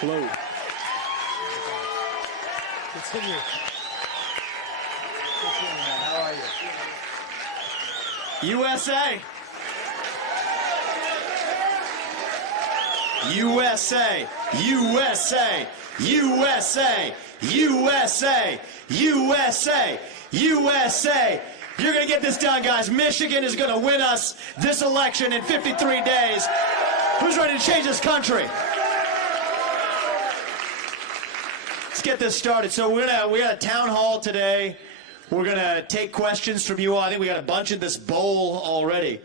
Hello. Continue. How are you? USA. USA. USA. USA. USA. USA. USA. You're going to get this done, guys. Michigan is going to win us this election in 53 days. Who's ready to change this country? Let's get this started. So we got a town hall today. We're going to take questions from you all. I think we got a bunch in this bowl already.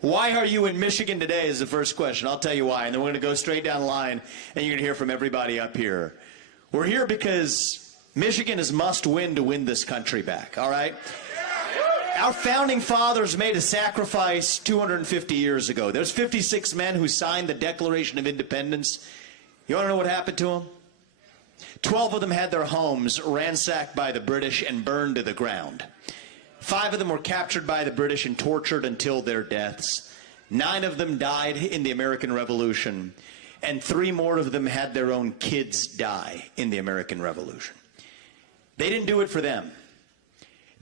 Why are you in Michigan today is the first question. I'll tell you why. And then we're going to go straight down the line, and you're going to hear from everybody up here. We're here because Michigan is must win to win this country back, all right? Our founding fathers made a sacrifice 250 years ago. There's 56 men who signed the Declaration of Independence. You want to know what happened to them? 12 of them had their homes ransacked by the British and burned to the ground. 5 of them were captured by the British and tortured until their deaths. 9 of them died in the American Revolution, and 3 more of them had their own kids die in the American Revolution. They didn't do it for them.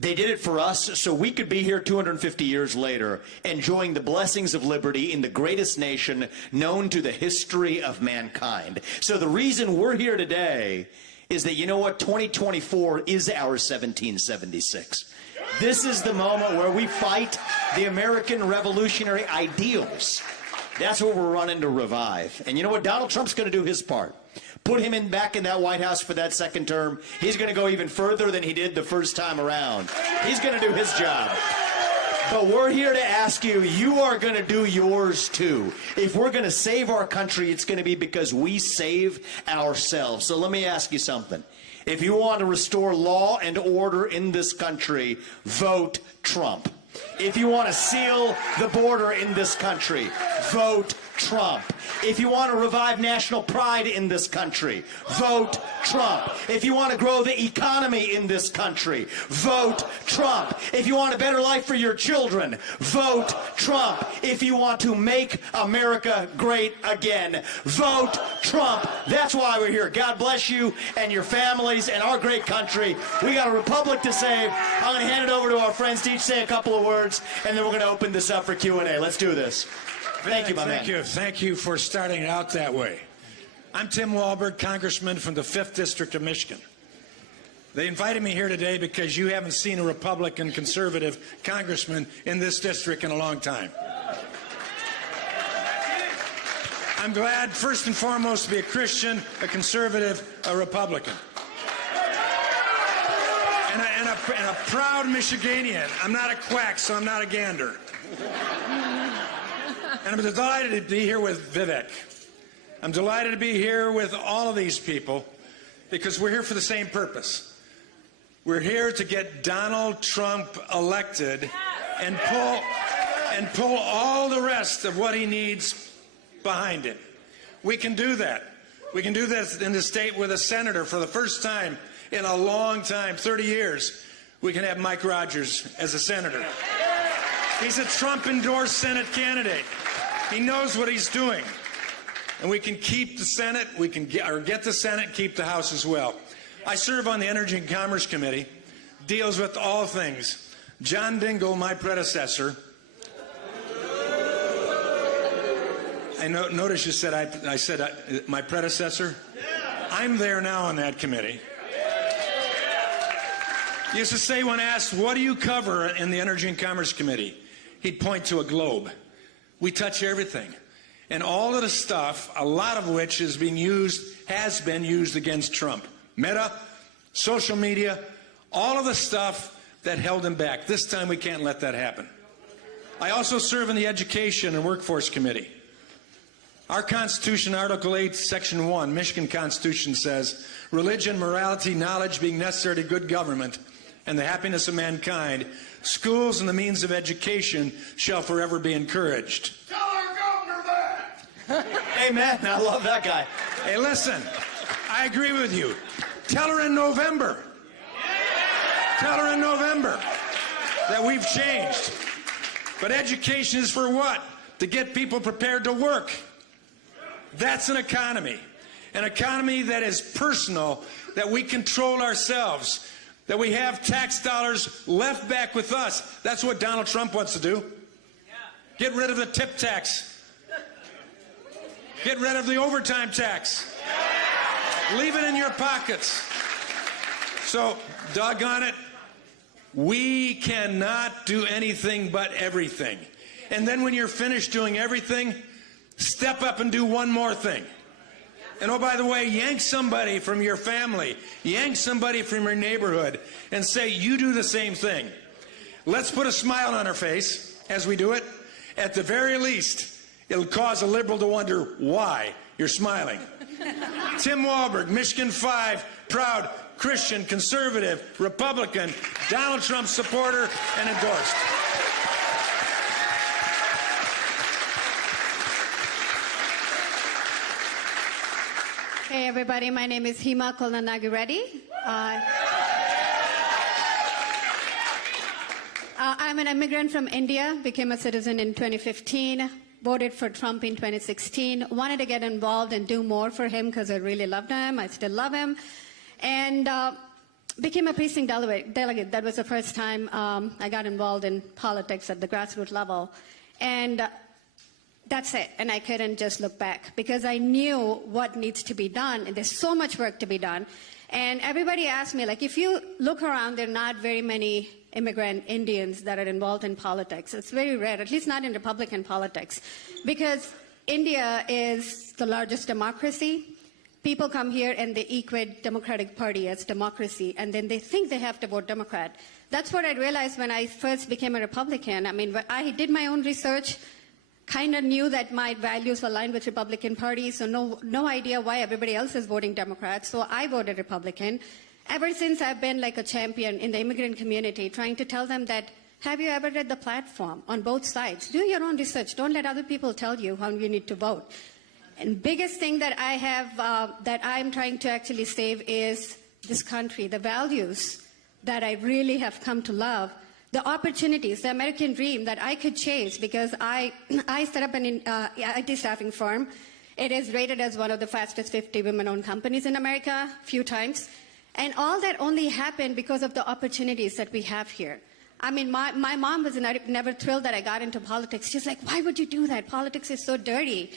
They did it for us so we could be here 250 years later, enjoying the blessings of liberty in the greatest nation known to the history of mankind. So the reason we're here today is that, you know what, 2024 is our 1776. This is the moment where we fight the American revolutionary ideals. That's what we're running to revive. And you know what? Donald Trump's going to do his part. Put him back in that White House for that second term. He's going to go even further than he did the first time around. He's going to do his job. But we're here to ask you, you are going to do yours too. If we're going to save our country, it's going to be because we save ourselves. So let me ask you something. If you want to restore law and order in this country, vote Trump. If you want to seal the border in this country, vote Trump. If you want to revive national pride in this country, vote Trump. If you want to grow the economy in this country, vote Trump. If you want a better life for your children, vote Trump. If you want to make America great again, vote Trump. That's why we're here. God bless you and your families and our great country. We got a republic to save. I'm going to hand it over to our friends to each say a couple of words, and then we're going to open this up for Q&A. Let's do this. Thank you, my man. Thank you for starting it out that way. I'm Tim Walberg, Congressman from the 5th District of Michigan. They invited me here today because you haven't seen a Republican conservative congressman in this district in a long time. I'm glad, first and foremost, to be a Christian, a conservative, a Republican. And a proud Michiganian. I'm not a quack, so I'm not a gander. And I'm delighted to be here with Vivek. I'm delighted to be here with all of these people because we're here for the same purpose. We're here to get Donald Trump elected and pull all the rest of what he needs behind him. We can do that. We can do that in the state with a senator for the first time in a long time, 30 years. We can have Mike Rogers as a senator. He's a Trump-endorsed Senate candidate. He knows what he's doing. And we can keep the Senate, we can get the Senate, keep the House as well. I serve on the Energy and Commerce Committee, deals with all things. John Dingell, my predecessor. I notice you said I said my predecessor. I'm there now on that committee. He used to say when asked, what do you cover in the Energy and Commerce Committee? He'd point to a globe. We touch everything. And all of the stuff, a lot of which has been used against Trump. Meta, social media, all of the stuff that held him back. This time we can't let that happen. I also serve in the Education and Workforce Committee. Our Constitution, Article 8, Section 1, Michigan Constitution says, religion, morality, knowledge being necessary to good government and the happiness of mankind, schools and the means of education shall forever be encouraged. Tell our governor that! Amen. I love that guy. Hey, listen, I agree with you. Tell her in November. Tell her in November that we've changed. But education is for what? To get people prepared to work. That's an economy. an economy that is personal, that we control ourselves, that we have tax dollars left back with us. That's what Donald Trump wants to do. Get rid of the tip tax. Get rid of the overtime tax. Leave it in your pockets. So, doggone it, we cannot do anything but everything. And then when you're finished doing everything, step up and do one more thing. And oh, by the way, yank somebody from your family, yank somebody from your neighborhood, and say, you do the same thing. Let's put a smile on our face as we do it. At the very least, it'll cause a liberal to wonder why you're smiling. Tim Walberg, Michigan 5, proud Christian, conservative, Republican, Donald Trump supporter, and endorsed. Hey everybody, my name is Hima Kolanagireddy. I'm an immigrant from India, became a citizen in 2015, voted for Trump in 2016, wanted to get involved and do more for him because I really loved him, I still love him, and became a precinct delegate. That was the first time I got involved in politics at the grassroots level. And that's it, and I couldn't just look back because I knew what needs to be done, and there's so much work to be done. And everybody asked me, like, if you look around, there are not very many immigrant Indians that are involved in politics. It's very rare, at least not in Republican politics, because India is the largest democracy. People come here and they equate Democratic Party as democracy, and then they think they have to vote Democrat. That's what I realized when I first became a Republican. I mean, I did my own research, kind of knew that my values aligned with Republican Party, so no idea why everybody else is voting Democrat, so I voted Republican. Ever since, I've been like a champion in the immigrant community, trying to tell them that, have you ever read the platform on both sides? Do your own research. Don't let other people tell you how you need to vote. And biggest thing that I have, that I'm trying to actually save is this country, the values that I really have come to love, the opportunities, the American dream that I could chase, because I set up an IT staffing firm. It is rated as one of the fastest 50 women-owned companies in America, a few times. And all that only happened because of the opportunities that we have here. I mean, my mom was never thrilled that I got into politics. She's like, why would you do that? Politics is so dirty.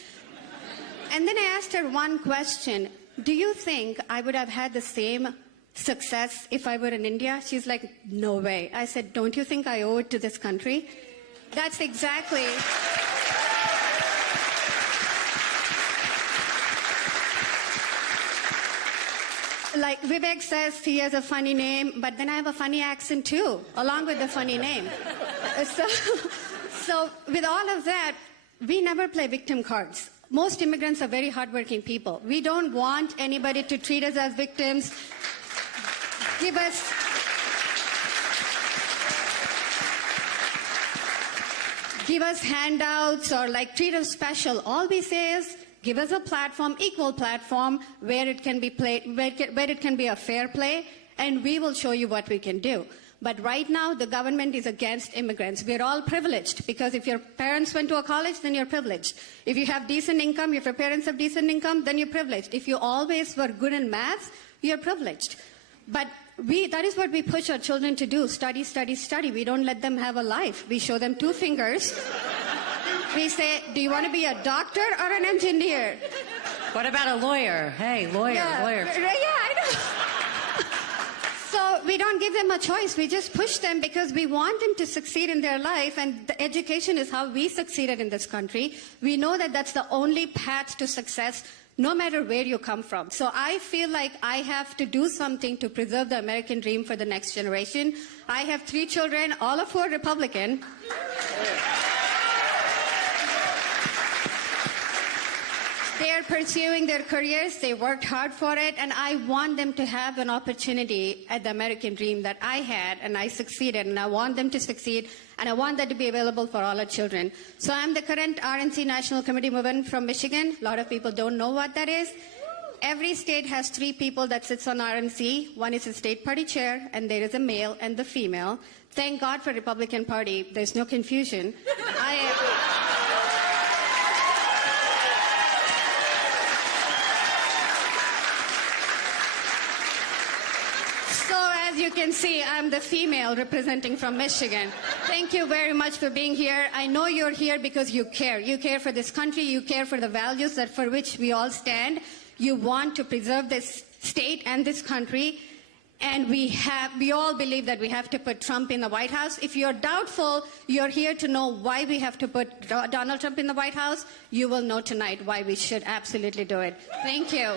And then I asked her one question. Do you think I would have had the same success if I were in India? She's like, no way. I said, don't you think I owe it to this country? That's exactly... Like Vivek says, he has a funny name, but then I have a funny accent too, along with the funny name. So with all of that, we never play victim cards. Most immigrants are very hardworking people. We don't want anybody to treat us as victims. Give us handouts or like treat us special. All we say is, give us a platform, equal platform, where it can be played, where it can be a fair play, and we will show you what we can do. But right now, the government is against immigrants. We're all privileged, because if your parents went to a college, then you're privileged. If you have decent income, if your parents have decent income, then you're privileged. If you always were good in math, you're privileged. But that is what we push our children to do, study, study, study. We don't let them have a life. We show them two fingers. We say, do you want to be a doctor or an engineer? What about a lawyer? Hey, lawyer. Yeah, I know. So we don't give them a choice. We just push them because we want them to succeed in their life, and the education is how we succeeded in this country. We know that that's the only path to success, no matter where you come from. So I feel like I have to do something to preserve the American dream for the next generation. I have 3 children, all of who are Republican. They are pursuing their careers, they worked hard for it, and I want them to have an opportunity at the American dream that I had, and I succeeded, and I want them to succeed, and I want that to be available for all our children. So I'm the current RNC National Committeewoman from Michigan. A lot of people don't know what that is. Every state has 3 people that sits on RNC. One is the state party chair, and there is a male and the female. Thank God for Republican Party. There's no confusion. So as you can see, I'm the female representing from Michigan. Thank you very much for being here. I know you're here because you care. You care for this country. You care for the values that for which we all stand. You want to preserve this state and this country. And we all believe that we have to put Trump in the White House. If you're doubtful, you're here to know why we have to put Donald Trump in the White House. You will know tonight why we should absolutely do it. Thank you.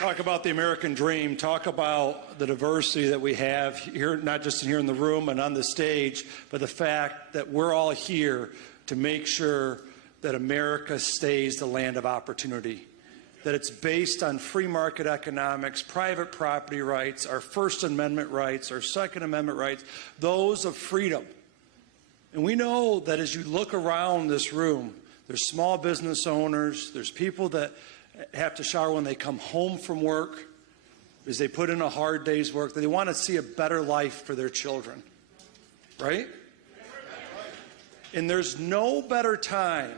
Talk about the American dream. Talk about the diversity that we have here, not just here in the room and on the stage, but the fact that we're all here to make sure that America stays the land of opportunity, that it's based on free market economics, private property rights, our First Amendment rights, our Second Amendment rights, those of freedom. And we know that as you look around this room, there's small business owners, there's people that have to shower when they come home from work, as they put in a hard day's work, that they want to see a better life for their children, right? And there's no better time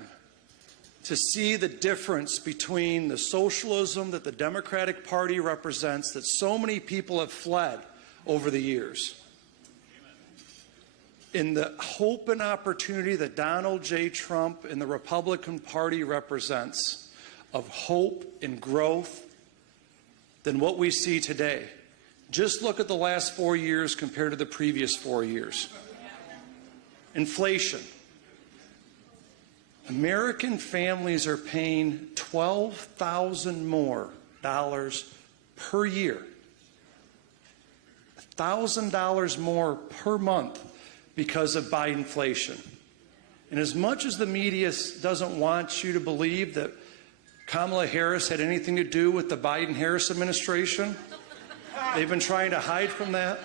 to see the difference between the socialism that the Democratic Party represents, that so many people have fled over the years, in the hope and opportunity that Donald J. Trump and the Republican Party represents, of hope and growth, than what we see today. Just look at the last 4 years compared to the previous 4 years. Inflation. American families are paying $12,000 more per year. $1,000 more per month because of Bidenflation. And as much as the media doesn't want you to believe that Kamala Harris had anything to do with the Biden-Harris administration, they've been trying to hide from that.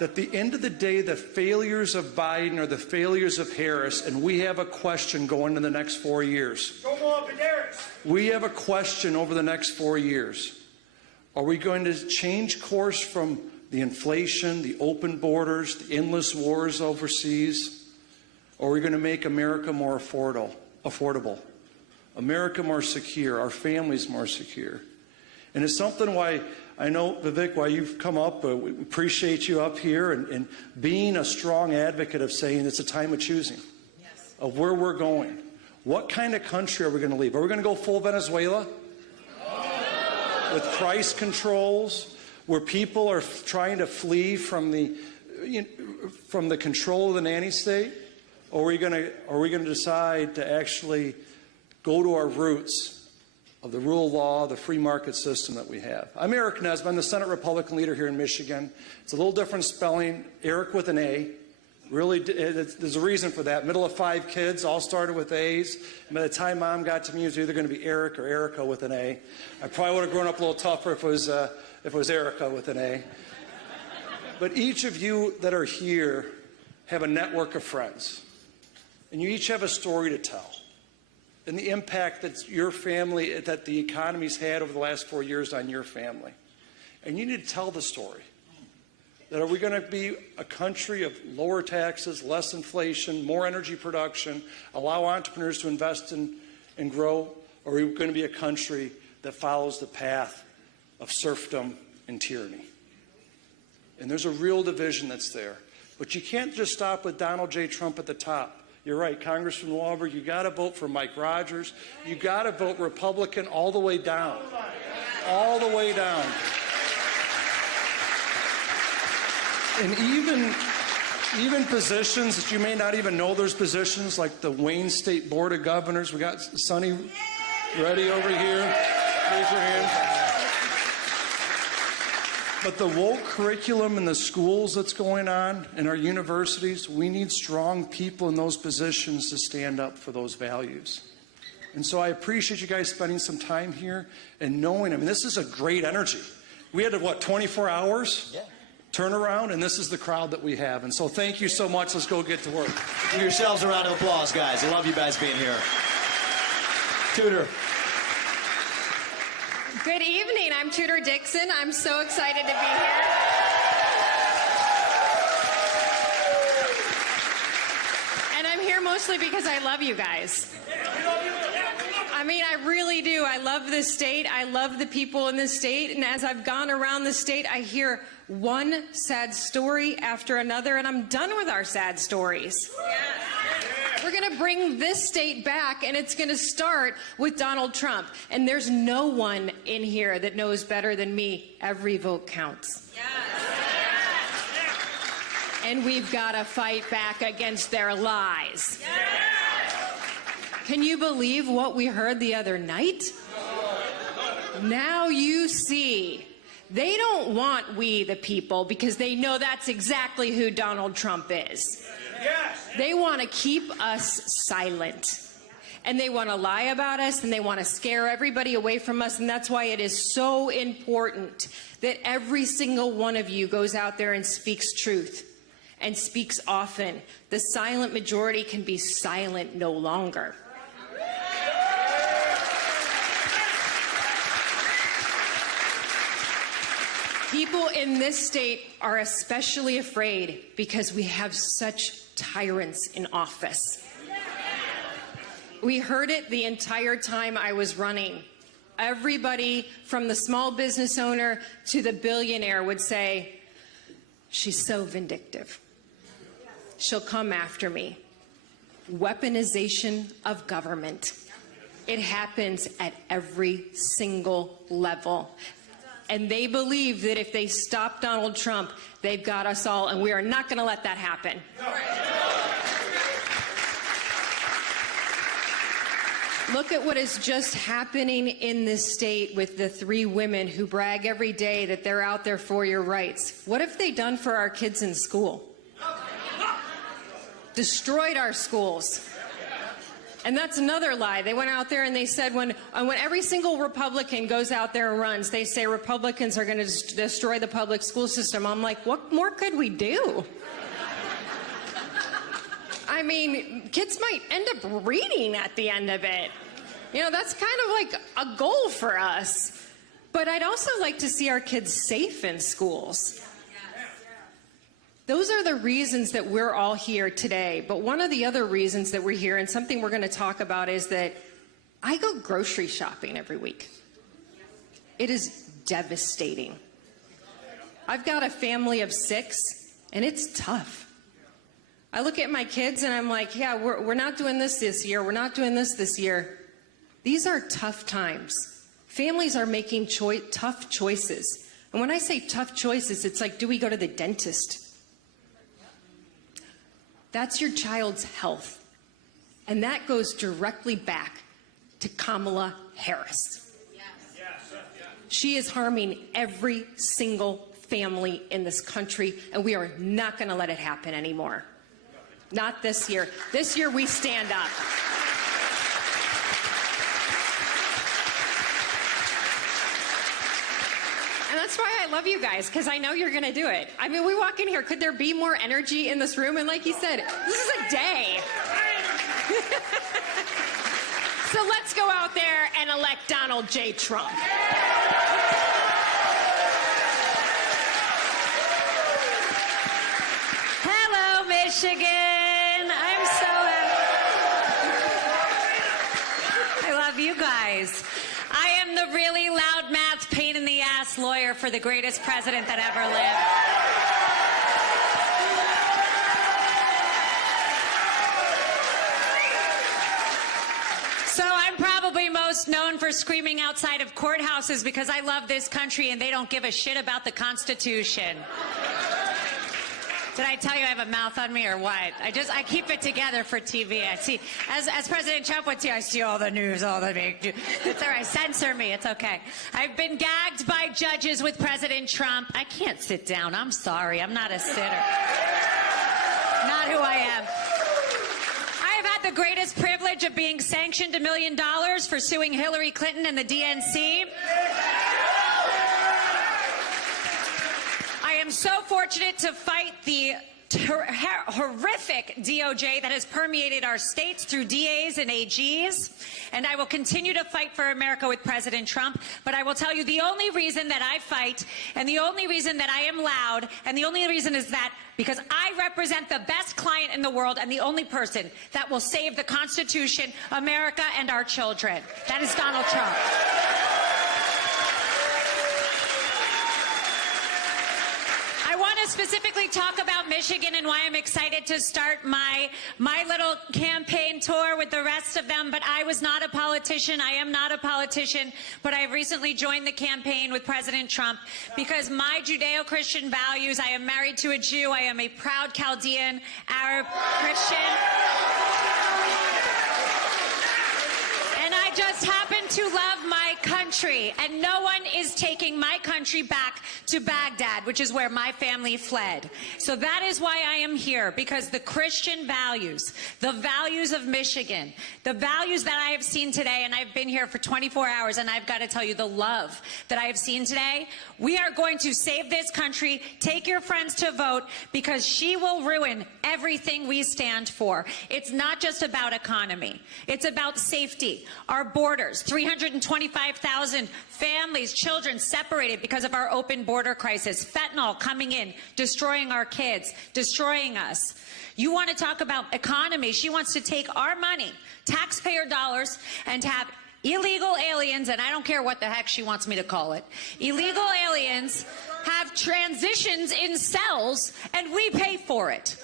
That at the end of the day, the failures of Biden are the failures of Harris, and we have a question going into the next 4 years. We have a question over the next 4 years. Are we going to change course from the inflation, the open borders, the endless wars overseas? Or are we going to make America more affordable? America more secure, our families more secure? And it's something why I know, Vivek, why you've come up. We appreciate you up here and being a strong advocate of saying it's a time of choosing, yes, of where we're going. What kind of country are we going to leave? Are we going to go full Venezuela? Oh. With price controls, where people are trying to flee from the control of the nanny state? Or are we going to decide to actually go to our roots of the rule of law, the free market system that we have? I'm Eric Nesbitt. I'm the Senate Republican leader here in Michigan. It's a little different spelling, Eric with an A. Really, there's a reason for that. Middle of 5 kids, all started with A's. And by the time Mom got to me, it was either going to be Eric or Erica with an A. I probably would have grown up a little tougher if it was Erica with an A. But each of you that are here have a network of friends. And you each have a story to tell. And the impact that your family, that the economy's had over the last 4 years on your family. And you need to tell the story. That are we going to be a country of lower taxes, less inflation, more energy production, allow entrepreneurs to invest and grow? Or are we going to be a country that follows the path of serfdom and tyranny? And there's a real division that's there. But you can't just stop with Donald J. Trump at the top. You're right, Congressman Walberg, you got to vote for Mike Rogers. You got to vote Republican all the way down. All the way down. And even positions that you may not even know there's positions, like the Wayne State Board of Governors. We got Sonny Reddy over here. Raise your hand. But the woke curriculum in the schools that's going on in our universities, we need strong people in those positions to stand up for those values. And so I appreciate you guys spending some time here and knowing, I mean, this is a great energy. We had, 24 hours? Yeah. Turnaround, and this is the crowd that we have. And so thank you so much. Let's go get to work. Give yourselves a round of applause, guys. I love you guys being here. Tudor. Good evening. I'm Tudor Dixon. I'm so excited to be here. And I'm here mostly because I love you guys. I mean, I really do. I love this state. I love the people in this state. And as I've gone around the state, I hear one sad story after another, and I'm done with our sad stories. We're going to bring this state back, and it's going to start with Donald Trump. And there's no one in here that knows better than me. Every vote counts. And we've got to fight back against their lies. Can you believe what we heard the other night? Now you see. They don't want we the people because they know that's exactly who Donald Trump is. They want to keep us silent. And they want to lie about us, and they want to scare everybody away from us. And that's why it is so important that every single one of you goes out there and speaks truth and speaks often. The silent majority can be silent no longer. People in this state are especially afraid because we have such tyrants in office. We heard it the entire time I was running. Everybody from the small business owner to the billionaire would say, she's so vindictive. She'll come after me. Weaponization of government. It happens at every single level. And they believe that if they stop Donald Trump, they've got us all, and we are not going to let that happen. Look at what is just happening in this state with the 3 women who brag every day that they're out there for your rights. What have they done for our kids in school? Destroyed our schools. And that's another lie. They went out there and they said when every single Republican goes out there and runs, they say Republicans are going to destroy the public school system. I'm like, what more could we do? I mean, kids might end up reading at the end of it. You know, that's kind of like a goal for us. But I'd also like to see our kids safe in schools. Those are the reasons that we're all here today. But one of the other reasons that we're here, and something we're going to talk about, is that I go grocery shopping every week. It is devastating. I've got a family of 6, and it's tough. I look at my kids and I'm like, yeah, we're not doing this year. We're not doing this year. These are tough times. Families are making tough choices. And when I say tough choices, it's like, do we go to the dentist? That's your child's health. And that goes directly back to Kamala Harris. She is harming every single family in this country, and we are not going to let it happen anymore. Not this year. This year we stand up. And that's why I love you guys, because I know you're going to do it. I mean, we walk in here, could there be more energy in this room? And like you said, this is a day. So let's go out there and elect Donald J. Trump. Hello, Michigan. I'm so happy. I love you guys. I am the really loud math pain in the ass lawyer for the greatest president that ever lived. So I'm probably most known for screaming outside of courthouses because I love this country and they don't give a shit about the Constitution. Did I tell you I have a mouth on me or what? I keep it together for TV. I see, as President Trump would say, I see all the news, all the big. It's all right, censor me, it's okay. I've been gagged by judges with President Trump. I can't sit down, I'm sorry, I'm not a sitter. Not who I am. I have had the greatest privilege of being sanctioned $1 million for suing Hillary Clinton and the DNC. I am so fortunate to fight the horrific DOJ that has permeated our states through DAs and AGs, and I will continue to fight for America with President Trump. But I will tell you, the only reason that I fight, and the only reason that I am loud, and the only reason is that because I represent the best client in the world and the only person that will save the Constitution, America, and our children. That is Donald Trump. I want to specifically talk about Michigan and why I'm excited to start my little campaign tour with the rest of them. But I was not a politician. I am not a politician. But I recently joined the campaign with President Trump because my Judeo-Christian values, I am married to a Jew. I am a proud Chaldean Arab Christian. And I just happen to love my country, and no one is taking my country back to Baghdad, which is where my family fled. So that is why I am here, because the Christian values, the values of Michigan, the values that I have seen today, and I've been here for 24 hours, and I've got to tell you, the love that I have seen today, we are going to save this country. Take your friends to vote, because she will ruin everything we stand for. It's not just about economy. It's about safety. Our borders, 325,000 families, children separated because of our open border crisis. Fentanyl coming in, destroying our kids, destroying us. You want to talk about economy. She wants to take our money, taxpayer dollars, and to have illegal aliens, and I don't care what the heck she wants me to call it, illegal aliens have transitions in cells, and we pay for it.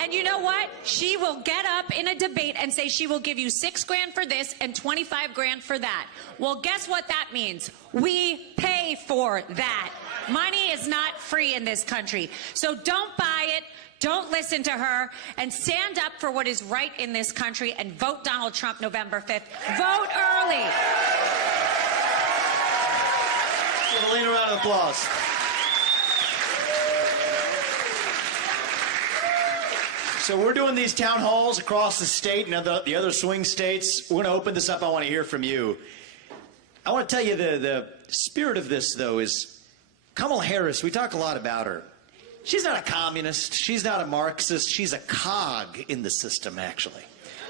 And you know what? She will get up in a debate and say she will give you $6 grand for this and 25 grand for that. Well, guess what that means? We pay for that. Money is not free in this country. So don't buy it. Don't listen to her, and stand up for what is right in this country and vote Donald Trump November 5th. Vote early. Give Elena a round of applause. So we're doing these town halls across the state and the other swing states. We're going to open this up. I want to hear from you. I want to tell you the spirit of this, though, is Kamala Harris. We talk a lot about her. She's not a communist. She's not a Marxist. She's a cog in the system, actually.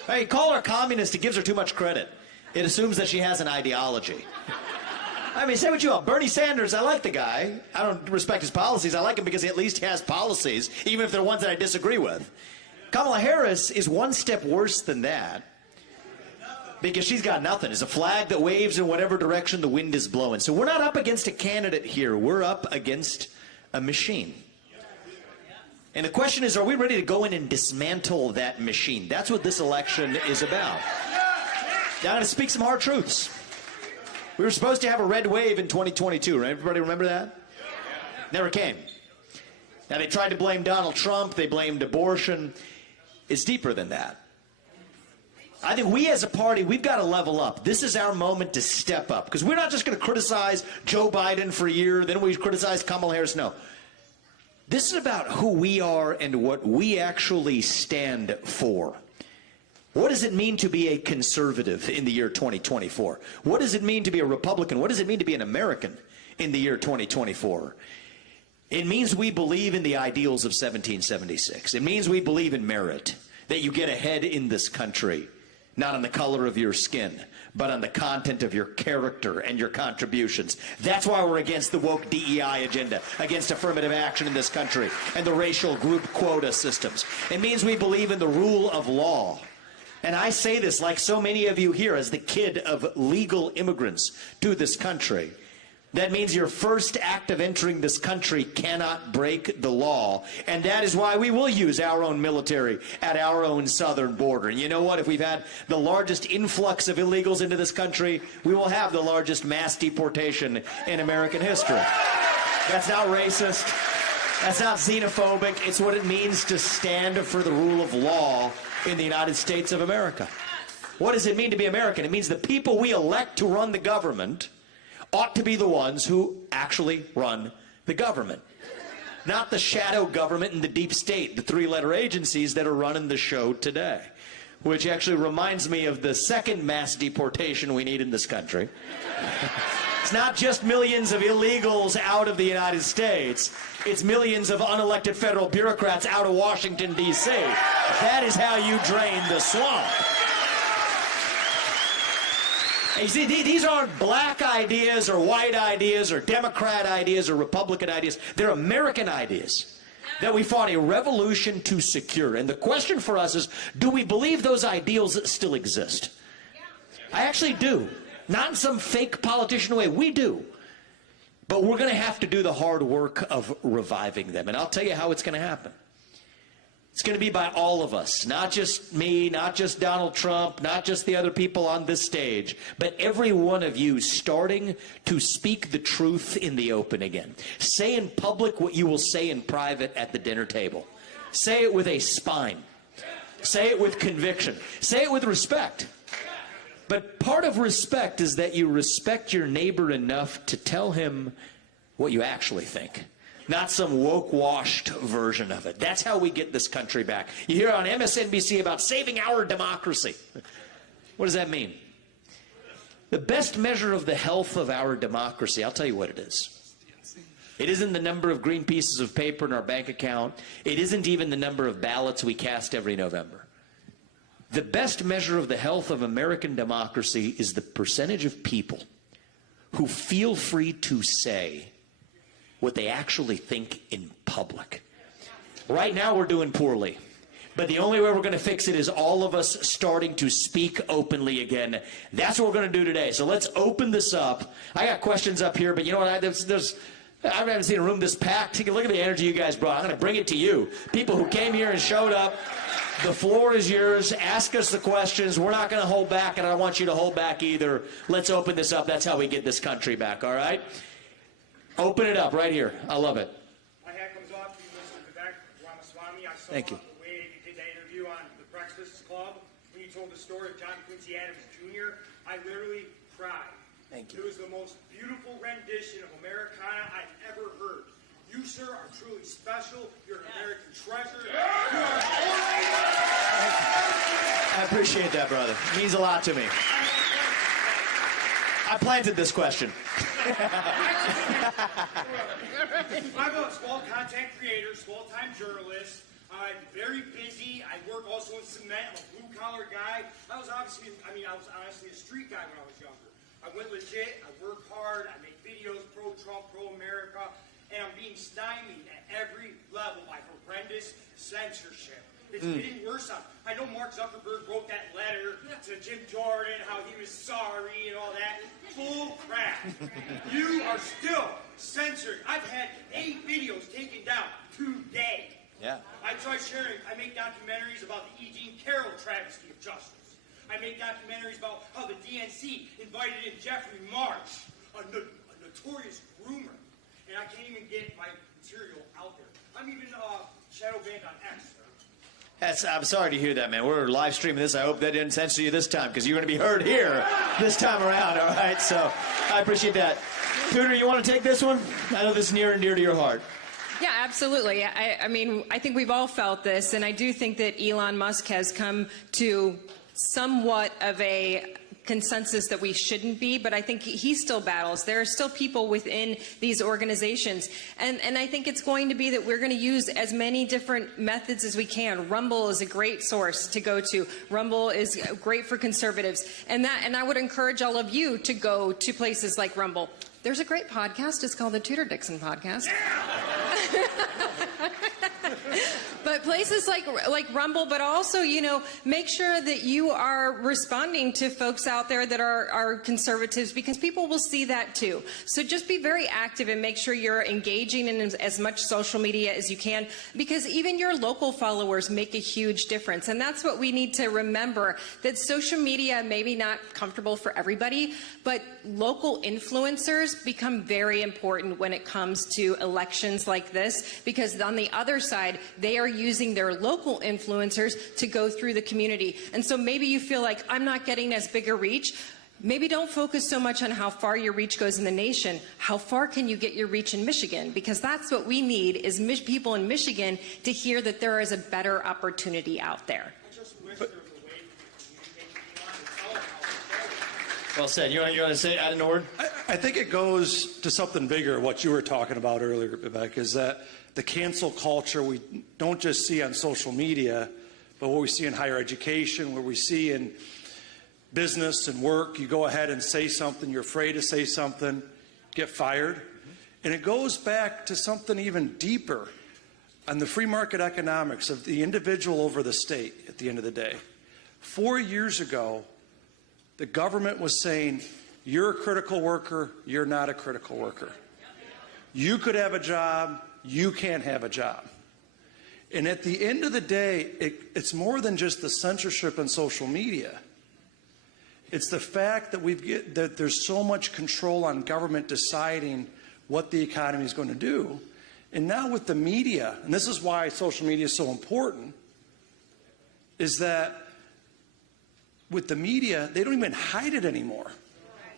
Right, you call her a communist, it gives her too much credit. It assumes that she has an ideology. I mean, say what you want. Bernie Sanders, I like the guy. I don't respect his policies. I like him because he at least has policies, even if they're ones that I disagree with. Kamala Harris is one step worse than that because she's got nothing. It's a flag that waves in whatever direction the wind is blowing. So we're not up against a candidate here. We're up against a machine. And the question is, are we ready to go in and dismantle that machine? That's what this election is about. Now I'm going to speak some hard truths. We were supposed to have a red wave in 2022, right? Everybody remember that? Never came. Now they tried to blame Donald Trump. They blamed abortion. It's deeper than that. I think we as a party, we've got to level up. This is our moment to step up. Because we're not just going to criticize Joe Biden for a year, then we criticize Kamala Harris. No. This is about who we are and what we actually stand for. What does it mean to be a conservative in the year 2024? What does it mean to be a Republican? What does it mean to be an American in the year 2024? It means we believe in the ideals of 1776. It means we believe in merit, that you get ahead in this country, not on the color of your skin, but on the content of your character and your contributions. That's why we're against the woke DEI agenda, against affirmative action in this country, and the racial group quota systems. It means we believe in the rule of law. And I say this like so many of you here as the kid of legal immigrants to this country. That means your first act of entering this country cannot break the law. And that is why we will use our own military at our own southern border. And you know what? If we've had the largest influx of illegals into this country, we will have the largest mass deportation in American history. That's not racist. That's not xenophobic. It's what it means to stand for the rule of law in the United States of America. What does it mean to be American? It means the people we elect to run the government ought to be the ones who actually run the government. Not the shadow government and the deep state, the three-letter agencies that are running the show today. Which actually reminds me of the second mass deportation we need in this country. It's It's not just millions of illegals out of the United States. It's millions of unelected federal bureaucrats out of Washington, D.C. That is how you drain the swamp. And you see, these aren't black ideas or white ideas or Democrat ideas or Republican ideas. They're American ideas that we fought a revolution to secure. And the question for us is, do we believe those ideals still exist? I actually do. Not in some fake politician way. We do. But we're going to have to do the hard work of reviving them. And I'll tell you how it's going to happen. It's going to be by all of us, not just me, not just Donald Trump, not just the other people on this stage, but every one of you starting to speak the truth in the open again. Say in public what you will say in private at the dinner table. Say it with a spine. Say it with conviction. Say it with respect. But part of respect is that you respect your neighbor enough to tell him what you actually think. Not some woke-washed version of it. That's how we get this country back. You hear on MSNBC about saving our democracy. What does that mean? The best measure of the health of our democracy, I'll tell you what it is. It isn't the number of green pieces of paper in our bank account. It isn't even the number of ballots we cast every November. The best measure of the health of American democracy is the percentage of people who feel free to say what they actually think in public. Right now we're doing poorly, but the only way we're going to fix it is all of us starting to speak openly again. That's what we're going to do today. So let's open this up. I got questions up here, but you know what? I haven't seen a room this packed. Look at the energy you guys brought. I'm going to bring it to you. People who came here and showed up. The floor is yours. Ask us the questions. We're not going to hold back, and I don't want you to hold back either. Let's open this up. That's how we get this country back, all right? Open it up right here. I love it. My hat comes off to you, Mr. Vivek Ramaswamy. I saw Thank you. The way you did that interview on the Breakfast Club when you told the story of John Quincy Adams Jr. I literally cried. Thank you. It was the most beautiful rendition of Americana I've ever heard. You, sir, are truly special. You're an American treasure. You are I appreciate that, brother. It means a lot to me. I planted this question. I'm a small content creator, small-time journalist. I'm very busy. I work also in cement. I'm a blue-collar guy. I was honestly a street guy when I was younger. I went legit. I work hard. I make videos pro-Trump, pro-America. And I'm being stymied at every level by horrendous censorship. It's getting worse. I know Mark Zuckerberg wrote that letter to Jim Jordan, how he was sorry and all that. Bull crap. You are still censored. I've had 8 videos taken down today. Yeah. I make documentaries about the E. Jean Carroll travesty of justice. I make documentaries about how the DNC invited in Jeffrey Marsh, a notorious groomer. And I can't even get my material out there. I'm even shadow banned on X. I'm sorry to hear that, man. We're live streaming this. I hope that didn't censor you this time, because you're going to be heard here this time around, all right? So I appreciate that. Tudor, you want to take this one? I know this is near and dear to your heart. Yeah, absolutely. I mean, I think we've all felt this, and I do think that Elon Musk has come to somewhat of a consensus that we shouldn't be, but I think he still battles. There are still people within these organizations, and I think it's going to be that we're going to use as many different methods as we can. Rumble is a great source to go to. Rumble is great for conservatives, and I would encourage all of you to go to places like Rumble. There's a great podcast. It's called the Tudor Dixon Podcast. But places like Rumble, but also, you know, make sure that you are responding to folks out there that are conservatives, because people will see that too. So just be very active and make sure you're engaging in as much social media as you can, because even your local followers make a huge difference. And that's what we need to remember, that social media may be not comfortable for everybody, but local influencers become very important when it comes to elections like this, because on the other side, they are using their local influencers to go through the community. And so maybe you feel like, I'm not getting as big a reach. Maybe don't focus so much on how far your reach goes in the nation. How far can you get your reach in Michigan? Because that's what we need, is people in Michigan to hear that there is a better opportunity out there. Well said. You want to say add an word? I think it goes to something bigger, what you were talking about earlier, Vivek, is that the cancel culture we don't just see on social media, but what we see in higher education, what we see in business and work. You go ahead and say something, you're afraid to say something, get fired. And it goes back to something even deeper on the free market economics of the individual over the state at the end of the day. 4 years ago, the government was saying, you're a critical worker, you're not a critical worker. You could have a job, you can't have a job. And at the end of the day, it's more than just the censorship on social media. It's the fact that there's so much control on government deciding what the economy is going to do. And now with the media, and this is why social media is so important, is that with the media, they don't even hide it anymore.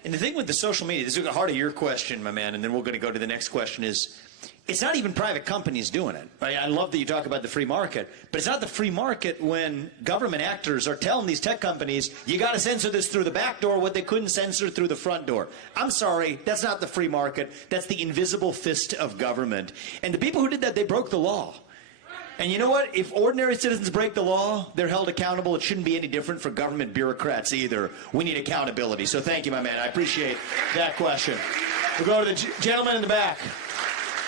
And the thing with the social media, this is the heart of your question, my man, and then we're going to go to the next question, is it's not even private companies doing it. Right? I love that you talk about the free market, but it's not the free market when government actors are telling these tech companies, you got to censor this through the back door, what they couldn't censor through the front door. I'm sorry, that's not the free market. That's the invisible fist of government. And the people who did that, they broke the law. And you know what? If ordinary citizens break the law, they're held accountable. It shouldn't be any different for government bureaucrats either. We need accountability. So thank you, my man. I appreciate that question. We'll go to the gentleman in the back,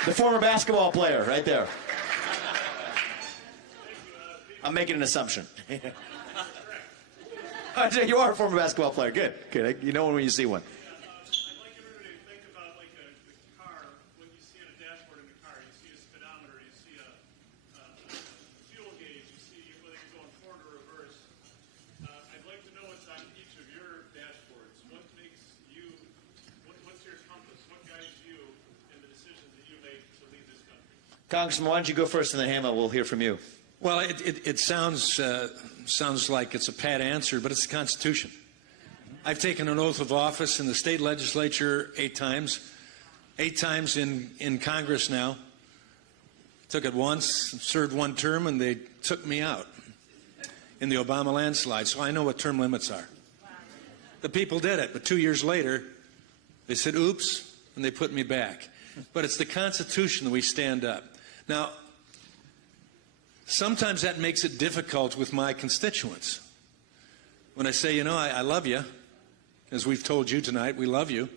the former basketball player right there. I'm making an assumption. You are a former basketball player. Good. Good. You know one when you see one. Congressman, why don't you go first, and then Hima, we'll hear from you. Well, it sounds like it's a pat answer, but it's the Constitution. I've taken an oath of office in the state legislature 8 times, 8 times in Congress now. Took it once, served 1 term, and they took me out in the Obama landslide, so I know what term limits are. The people did it, but 2 years later, they said, oops, and they put me back. But it's the Constitution that we stand up. Now, sometimes that makes it difficult with my constituents. When I say, you know, I love you, as we've told you tonight, we love you.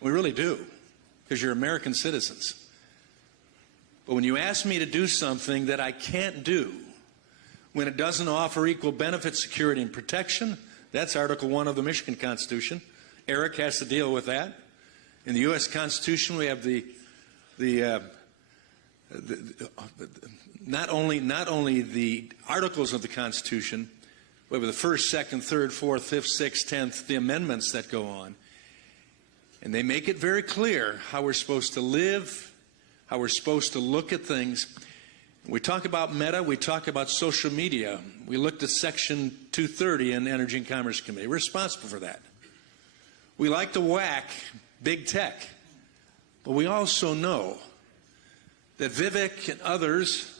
We really do, because you're American citizens. But when you ask me to do something that I can't do, when it doesn't offer equal benefit, security, and protection, that's Article 1 of the Michigan Constitution. Eric has to deal with that. In the U.S. Constitution, we have not only the articles of the Constitution, but with the 1st, 2nd, 3rd, 4th, 5th, 6th, 10th, the amendments that go on. And they make it very clear how we're supposed to live, how we're supposed to look at things. We talk about Meta, we talk about social media. We looked at Section 230 in the Energy and Commerce Committee. We're responsible for that. We like to whack big tech, but we also know that Vivek and others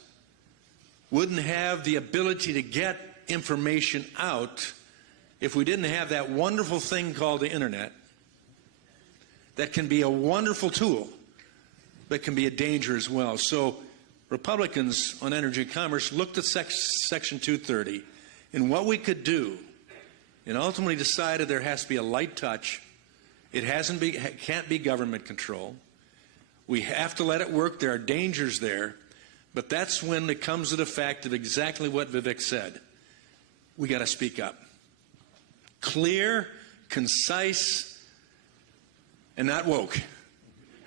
wouldn't have the ability to get information out if we didn't have that wonderful thing called the internet that can be a wonderful tool, but can be a danger as well. So Republicans on energy and commerce looked at Section 230 and what we could do, and ultimately decided there has to be a light touch. It can't be government control. We have to let it work. There are dangers there. But that's when it comes to the fact of exactly what Vivek said. We got to speak up. Clear, concise, and not woke.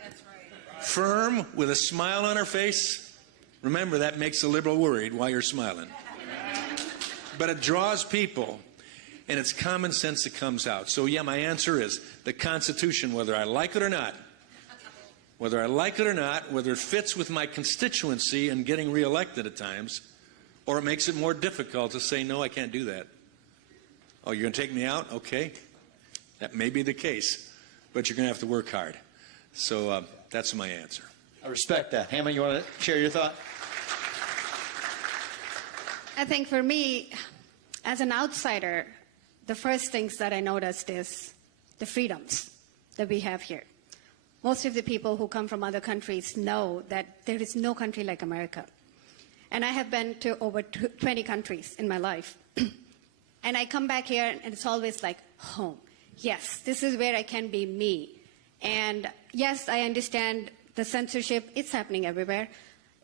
That's right. Firm, with a smile on her face. Remember, that makes a liberal worried while you're smiling. But it draws people. And it's common sense that comes out. So, yeah, my answer is the Constitution, whether I like it or not, whether it fits with my constituency and getting reelected at times, or it makes it more difficult to say, no, I can't do that. Oh, you're going to take me out? Okay. That may be the case, but you're going to have to work hard. So that's my answer. I respect that. Hima, you want to share your thought? I think for me, as an outsider, the first things that I noticed is the freedoms. that we have here. Most of the people who come from other countries know that there is no country like America. And I have been to over 20 countries in my life. And I come back here and it's always like home. Yes, this is where I can be me. And yes, I understand the censorship, it's happening everywhere.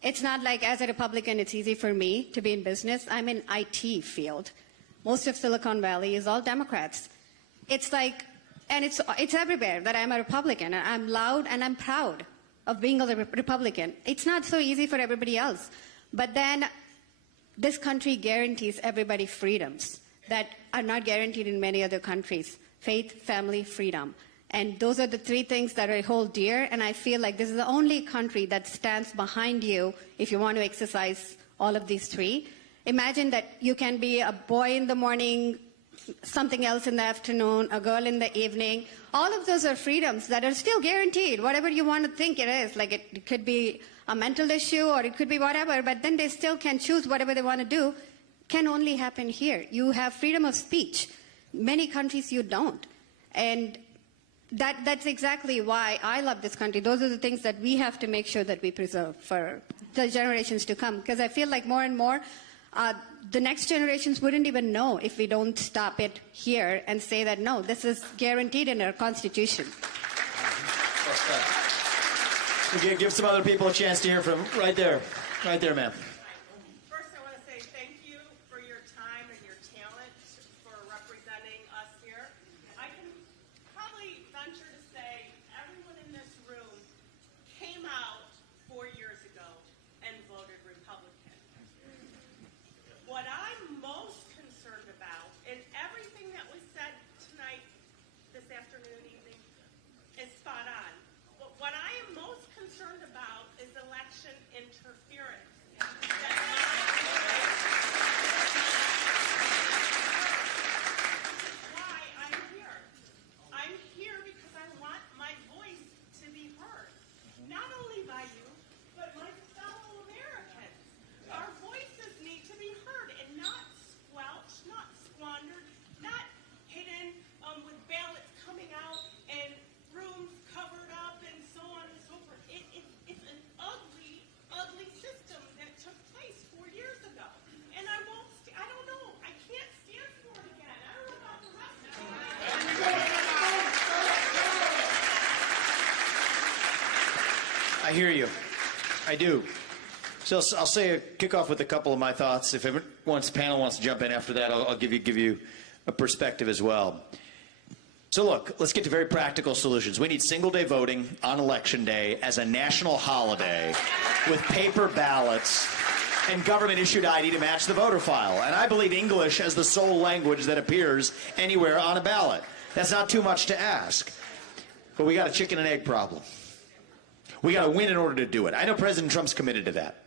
It's not like as a Republican, it's easy for me to be in business. I'm in IT field. Most of Silicon Valley is all Democrats. It's like, and it's everywhere that I'm a Republican. And I'm loud and I'm proud of being a Republican. It's not so easy for everybody else. But then this country guarantees everybody freedoms that are not guaranteed in many other countries. Faith, family, freedom. And those are the three things that I hold dear. And I feel like this is the only country that stands behind you if you want to exercise all of these three. Imagine that you can be a boy in the morning, something else in the afternoon, a girl in the evening. All of those are freedoms that are still guaranteed, whatever you want to think it is. Like it could be a mental issue or it could be whatever, but then they still can choose whatever they want to do. Can only happen here. You have freedom of speech. Many countries you don't. And that's exactly why I love this country. Those are the things that we have to make sure that we preserve for the generations to come. Because I feel like more and more, the next generations wouldn't even know if we don't stop it here and say that, no, this is guaranteed in our Constitution. Okay, give some other people a chance to hear from right there, ma'am. First, I want to say thank you for your time and your talent for representing us here. I can probably venture to say everyone in this room came out 4 years ago and voted Republican. What I'm most concerned about is everything that was said tonight, this afternoon, evening, is spot on. But what I am most concerned about is election interference. Why I'm here. I'm here because I want my voice to be heard. Not only by you, but my fellow Americans. Our voices need to be heard and not squelched, not squandered, not hidden with ballots coming out and rooms covered up and so on and so forth. It's an ugly, ugly system that took place 4 years ago. And I don't know, I can't stand for it again. I don't know about the rest of you. I hear you. I do. So I'll kick off with a couple of my thoughts. If everyone's panel wants to jump in after that, I'll give you a perspective as well. So look, let's get to very practical solutions. We need single-day voting on Election Day as a national holiday with paper ballots and government-issued ID to match the voter file. And I believe English as the sole language that appears anywhere on a ballot. That's not too much to ask. But we got a chicken and egg problem. We got to win in order to do it. I know President Trump's committed to that.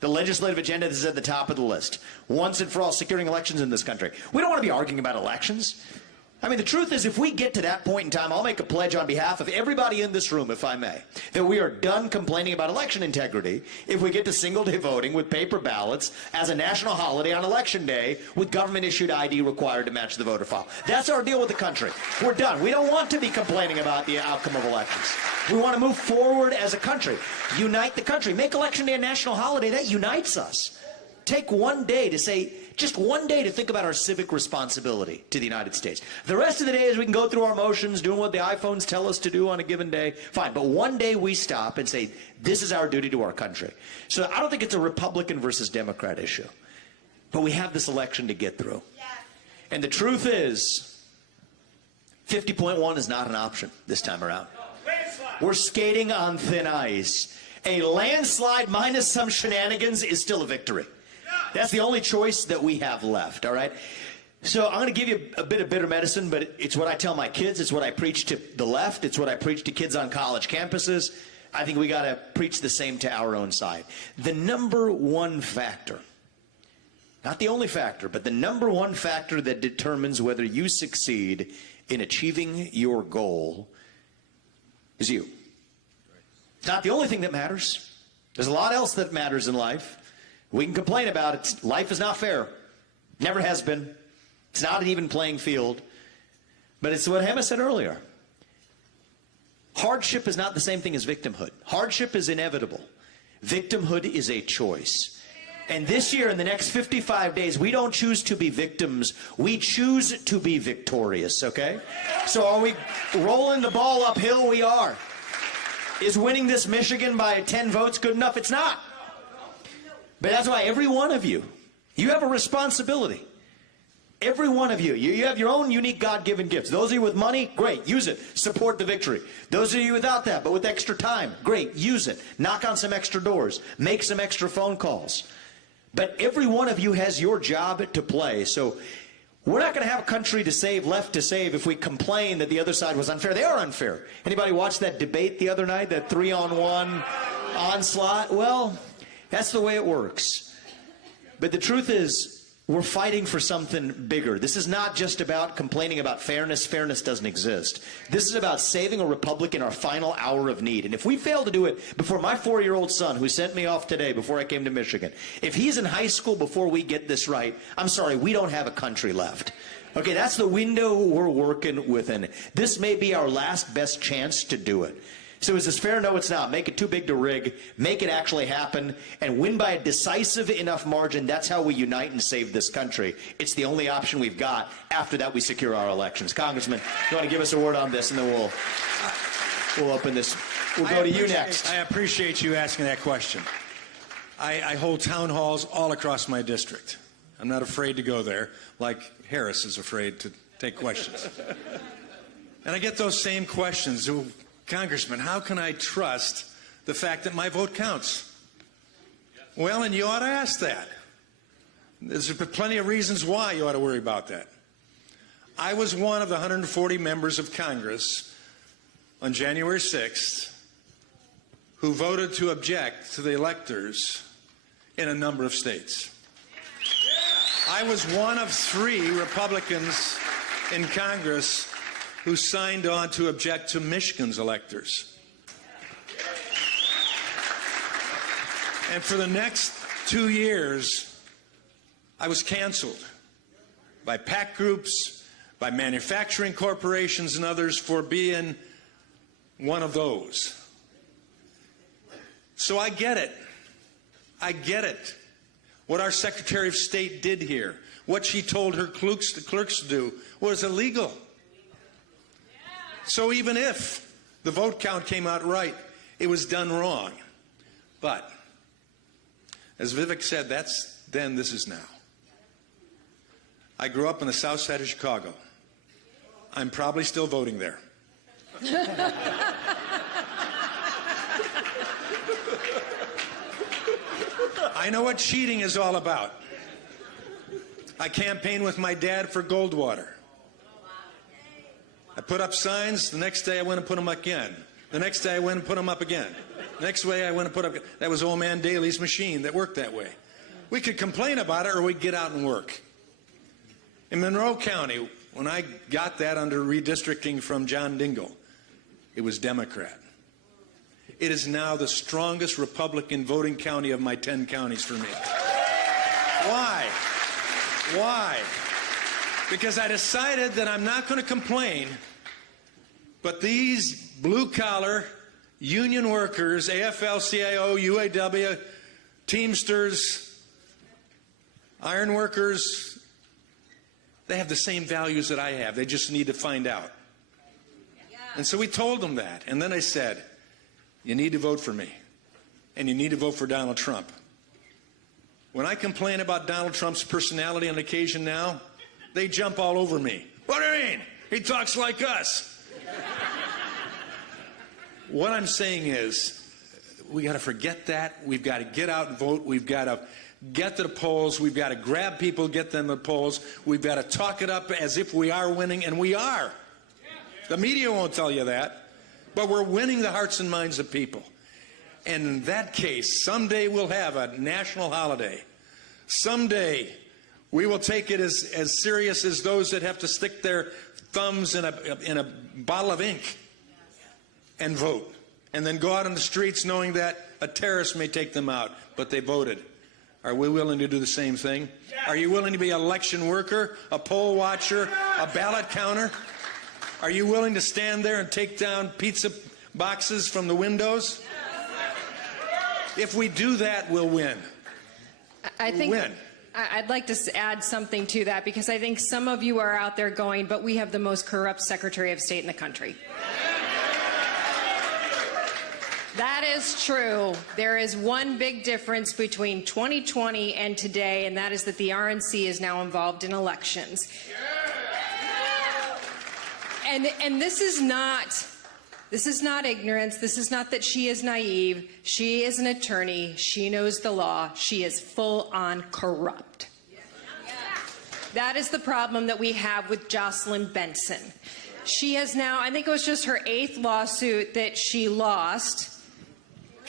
The legislative agenda is at the top of the list. Once and for all, securing elections in this country. We don't want to be arguing about elections. I mean, the truth is, if we get to that point in time, I'll make a pledge on behalf of everybody in this room, if I may, that we are done complaining about election integrity if we get to single-day voting with paper ballots as a national holiday on Election Day with government-issued ID required to match the voter file. That's our deal with the country. We're done. We don't want to be complaining about the outcome of elections. We want to move forward as a country. Unite the country. Make Election Day a national holiday. That unites us. Take one day to say, just one day to think about our civic responsibility to the United States. The rest of the day is we can go through our motions, doing what the iPhones tell us to do on a given day. Fine, but one day we stop and say, this is our duty to our country. So I don't think it's a Republican versus Democrat issue. But we have this election to get through. Yes. And the truth is, 50.1 is not an option this time around. We're skating on thin ice. A landslide minus some shenanigans is still a victory. That's the only choice that we have left, all right? So I'm going to give you a bit of bitter medicine, but it's what I tell my kids. It's what I preach to the left. It's what I preach to kids on college campuses. I think we got to preach the same to our own side. The number one factor, not the only factor, but the number one factor that determines whether you succeed in achieving your goal is you. It's not the only thing that matters. There's a lot else that matters in life. We can complain about it. Life is not fair. Never has been. It's not an even playing field. But it's what Hima said earlier. Hardship is not the same thing as victimhood. Hardship is inevitable. Victimhood is a choice. And this year, in the next 55 days, we don't choose to be victims. We choose to be victorious, okay? So are we rolling the ball uphill? We are. Is winning this Michigan by 10 votes good enough? It's not. But that's why every one of you, you have a responsibility. Every one of you, you have your own unique God-given gifts. Those of you with money, great, use it. Support the victory. Those of you without that, but with extra time, great, use it. Knock on some extra doors. Make some extra phone calls. But every one of you has your job to play. So we're not going to have a country to save, left to save, if we complain that the other side was unfair. They are unfair. Anybody watch that debate the other night, that 3-on-1 onslaught? Well, that's the way it works. But the truth is, we're fighting for something bigger. This is not just about complaining about fairness. Fairness doesn't exist. This is about saving a republic in our final hour of need. And if we fail to do it before my 4-year-old son, who sent me off today before I came to Michigan, if he's in high school before we get this right, I'm sorry, we don't have a country left. Okay, that's the window we're working within. This may be our last best chance to do it. So is this fair? No, it's not. Make it too big to rig. Make it actually happen and win by a decisive enough margin. That's how we unite and save this country. It's the only option we've got. After that, we secure our elections. Congressman, you want to give us a word on this, and then we'll open this. We'll go to you next. I appreciate you asking that question. I hold town halls all across my district. I'm not afraid to go there, like Harris is afraid to take questions. And I get those same questions. Congressman, how can I trust the fact that my vote counts? Well, and you ought to ask that. There's plenty of reasons why you ought to worry about that. I was one of the 140 members of Congress on January 6th who voted to object to the electors in a number of states. I was one of 3 Republicans in Congress who signed on to object to Michigan's electors. And for the next 2 years, I was canceled by PAC groups, by manufacturing corporations and others for being one of those. So I get it. I get it. What our Secretary of State did here, what she told her clerks to do, was illegal. So even if the vote count came out right, it was done wrong. But, as Vivek said, that's then, this is now. I grew up on the south side of Chicago. I'm probably still voting there. I know what cheating is all about. I campaigned with my dad for Goldwater. I put up signs. The next day I went and put them up again. The next day I went and put them up again. The next day I went and put up. That was old man Daley's machine that worked that way. We could complain about it or we'd get out and work. In Monroe County, when I got that under redistricting from John Dingell, it was Democrat. It is now the strongest Republican voting county of my 10 counties for me. Why? Why? Because I decided that I'm not going to complain, but these blue-collar union workers, AFL-CIO, UAW, Teamsters, iron workers, they have the same values that I have. They just need to find out. And so we told them that. And then I said, you need to vote for me. And you need to vote for Donald Trump. When I complain about Donald Trump's personality on occasion now, they jump all over me. What do you mean? He talks like us. What I'm saying is, we got to forget that. We've got to get out and vote. We've got to get to the polls. We've got to grab people, get them to the polls. We've got to talk it up as if we are winning, and we are. The media won't tell you that, but we're winning the hearts and minds of people. And in that case, someday we'll have a national holiday. Someday we will take it as serious as those that have to stick their thumbs in a bottle of ink and vote, and then go out on the streets knowing that a terrorist may take them out, but they voted. Are we willing to do the same thing? Are you willing to be an election worker, a poll watcher, a ballot counter? Are you willing to stand there and take down pizza boxes from the windows? If we do that, we'll win. I We'll think win. I'd like to add something to that, because I think some of you are out there going, but we have the most corrupt Secretary of State in the country. That is true. There is one big difference between 2020 and today, and that is that the RNC is now involved in elections. And this is not ignorance. This is not that she is naive. She is an attorney. She knows the law. She is full on corrupt. That is the problem that we have with Jocelyn Benson. She has now, I think it was just her 8th lawsuit that she lost.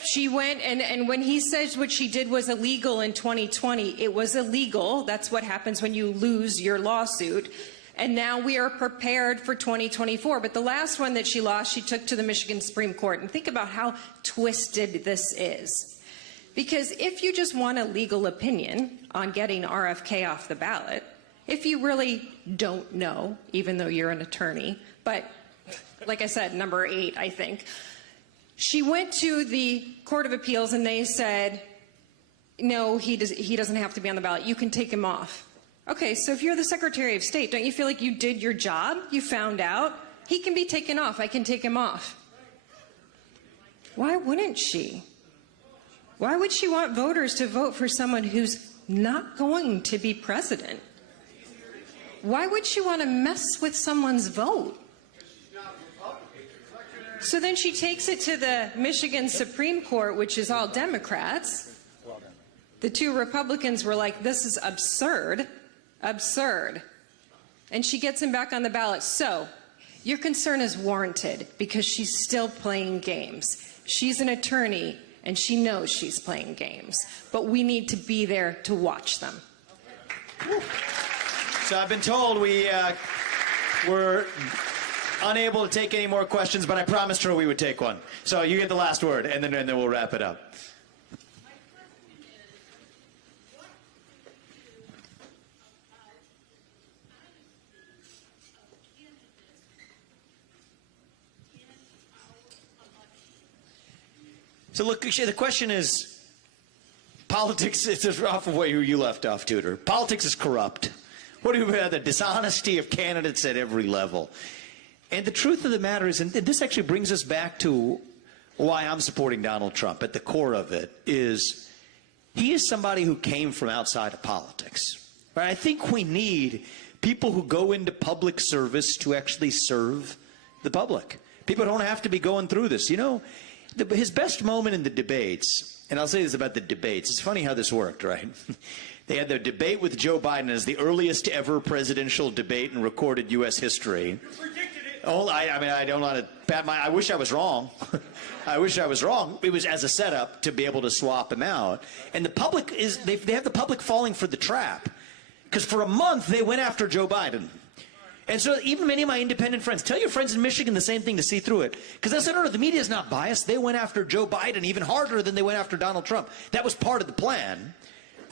She went, and when he says what she did was illegal in 2020, it was illegal. That's what happens when you lose your lawsuit. And now we are prepared for 2024. But the last one that she lost, she took to the Michigan Supreme Court. And think about how twisted this is. Because if you just want a legal opinion on getting RFK off the ballot, if you really don't know, even though you're an attorney, but like I said, number 8, I think, she went to the Court of Appeals and they said, no, he doesn't have to be on the ballot. You can take him off. Okay, so if you're the Secretary of State, don't you feel like you did your job? You found out. He can be taken off. I can take him off. Why wouldn't she? Why would she want voters to vote for someone who's not going to be president? Why would she want to mess with someone's vote? So then she takes it to the Michigan Supreme Court, which is all Democrats. The 2 Republicans were like, this is absurd. Absurd. And she gets him back on the ballot. So your concern is warranted because she's still playing games. She's an attorney and she knows she's playing games. But we need to be there to watch them. So I've been told we're unable to take any more questions, but I promised her we would take one. So you get the last word, and then we'll wrap it up. So look, the question is, politics, it's off of where you left off, Tudor. Politics is corrupt. What do you mean? The dishonesty of candidates at every level. And the truth of the matter is, and this actually brings us back to why I'm supporting Donald Trump. At the core of it is, he is somebody who came from outside of politics. Right? I think we need people who go into public service to actually serve the public. People don't have to be going through this. You know, his best moment in the debates, and I'll say this about the debates, it's funny how this worked, right? They had their debate with Joe Biden as the earliest ever presidential debate in recorded U.S. history. You predicted it. Oh, I mean, I don't want to pat my... I wish I was wrong. I wish I was wrong. It was as a setup to be able to swap him out. And the public is... They have the public falling for the trap. Because for a month, they went after Joe Biden. And so even many of my independent friends, tell your friends in Michigan the same thing to see through it. Because I said, no, the media is not biased. They went after Joe Biden even harder than they went after Donald Trump. That was part of the plan,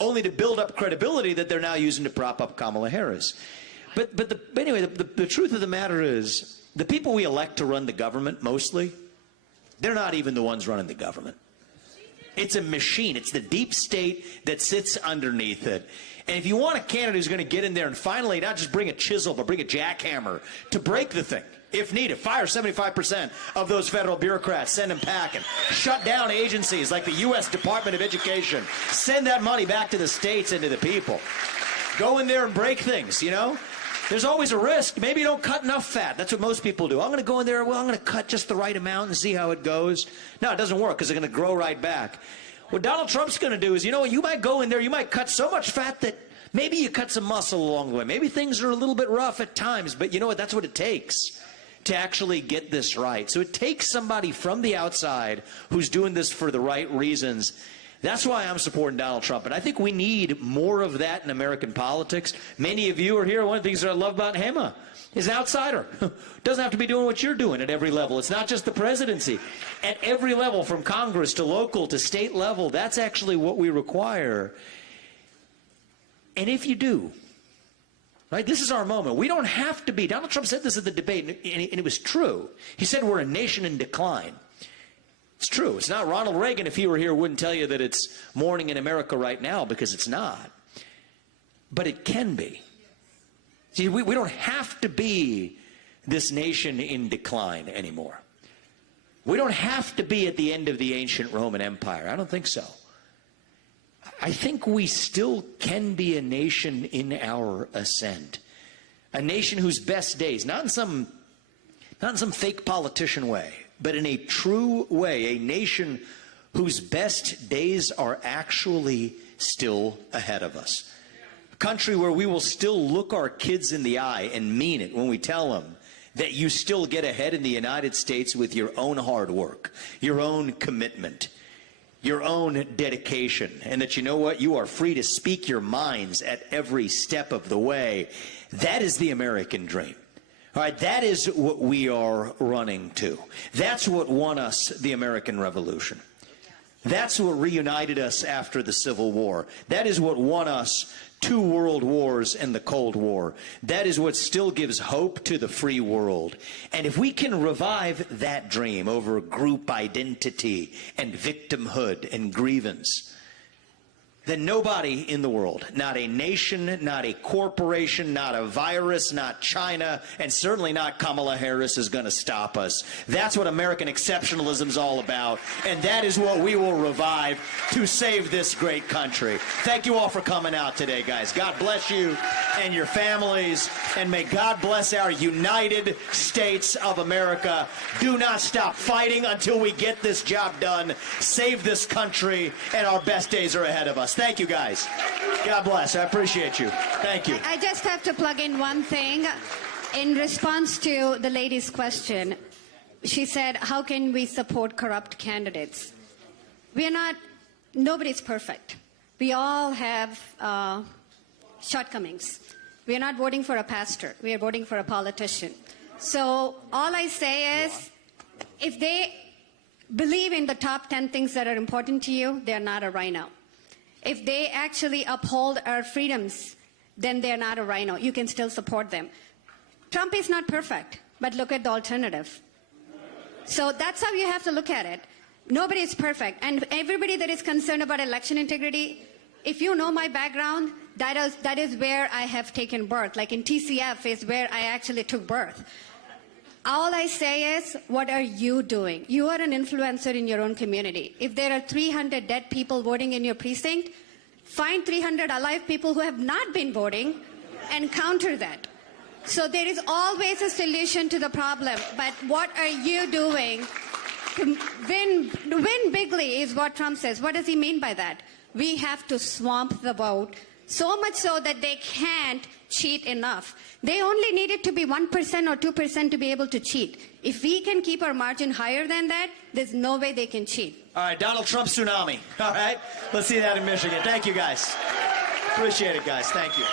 only to build up credibility that they're now using to prop up Kamala Harris. But anyway, the truth of the matter is, the people we elect to run the government, mostly, they're not even the ones running the government. It's a machine. It's the deep state that sits underneath it. And if you want a candidate who's going to get in there and finally not just bring a chisel, but bring a jackhammer to break the thing, if needed, fire 75% of those federal bureaucrats, send them packing, shut down agencies like the U.S. Department of Education, send that money back to the states and to the people. Go in there and break things, you know? There's always a risk. Maybe you don't cut enough fat. That's what most people do. I'm going to go in there, well, I'm going to cut just the right amount and see how it goes. No, it doesn't work because they're going to grow right back. What Donald Trump's going to do is, you know, you might go in there, you might cut so much fat that maybe you cut some muscle along the way. Maybe things are a little bit rough at times, but you know what? That's what it takes to actually get this right. So it takes somebody from the outside who's doing this for the right reasons. That's why I'm supporting Donald Trump. And I think we need more of that in American politics. Many of you are here. One of the things that I love about Hima is an outsider. Doesn't have to be doing what you're doing at every level. It's not just the presidency. At every level, from Congress to local to state level, that's actually what we require. And if you do, right, this is our moment. We don't have to be. Donald Trump said this at the debate, and it was true. He said we're a nation in decline. It's true. It's not. Ronald Reagan, if he were here, wouldn't tell you that it's morning in America right now, because it's not. But it can be. See, we don't have to be this nation in decline anymore. We don't have to be at the end of the ancient Roman Empire. I don't think so. I think we still can be a nation in our ascent. A nation whose best days, not in some fake politician way, but in a true way, a nation whose best days are actually still ahead of us. A country where we will still look our kids in the eye and mean it when we tell them that you still get ahead in the United States with your own hard work, your own commitment, your own dedication, and that, you know what, you are free to speak your minds at every step of the way. That is the American dream. All right, that is what we are running to. That's what won us the American Revolution. That's what reunited us after the Civil War. That is what won us 2 world wars and the Cold War. That is what still gives hope to the free world. And if we can revive that dream over group identity and victimhood and grievance, then nobody in the world, not a nation, not a corporation, not a virus, not China, and certainly not Kamala Harris is going to stop us. That's what American exceptionalism is all about, and that is what we will revive to save this great country. Thank you all for coming out today, guys. God bless you and your families, and may God bless our United States of America. Do not stop fighting until we get this job done, save this country, and our best days are ahead of us. Thank you, guys. God bless. I appreciate you. Thank you. I just have to plug in one thing. In response to the lady's question, she said, how can we support corrupt candidates? We are not, nobody's perfect. We all have shortcomings. We are not voting for a pastor. We are voting for a politician. So all I say is, if they believe in the top 10 things that are important to you, they're not a rhino. If they actually uphold our freedoms, then they're not a rhino. You can still support them. Trump is not perfect, but look at the alternative. So that's how you have to look at it. Nobody is perfect. And everybody that is concerned about election integrity, if you know my background, that is where I have taken birth. Like in TCF is where I actually took birth. All I say is, what are you doing? You are an influencer in your own community. If there are 300 dead people voting in your precinct, find 300 alive people who have not been voting and counter that. So there is always a solution to the problem. But what are you doing to win bigly is what Trump says. What does he mean by that? We have to swamp the vote, so much so that they can't cheat enough. They only need it to be 1% or 2% to be able to cheat. If we can keep our margin higher than that, there's no way they can cheat. All right, Donald Trump tsunami. All right, let's see that in Michigan. Thank you, guys. Appreciate it, guys. Thank you.